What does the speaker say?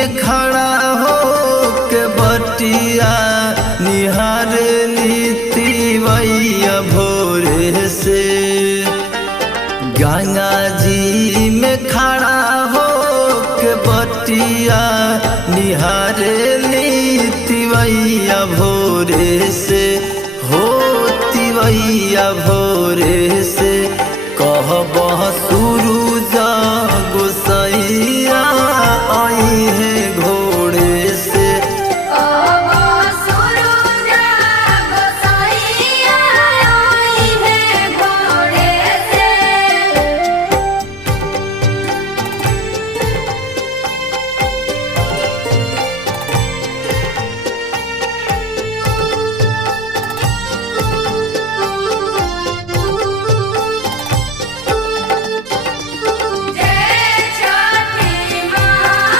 में खड़ा हो के बटिया निहारे लीती वैया भोरे से। गंगा जी में खड़ा हो के बटिया निहारे लीती वैया भोरे से, होती वैया भोरे से।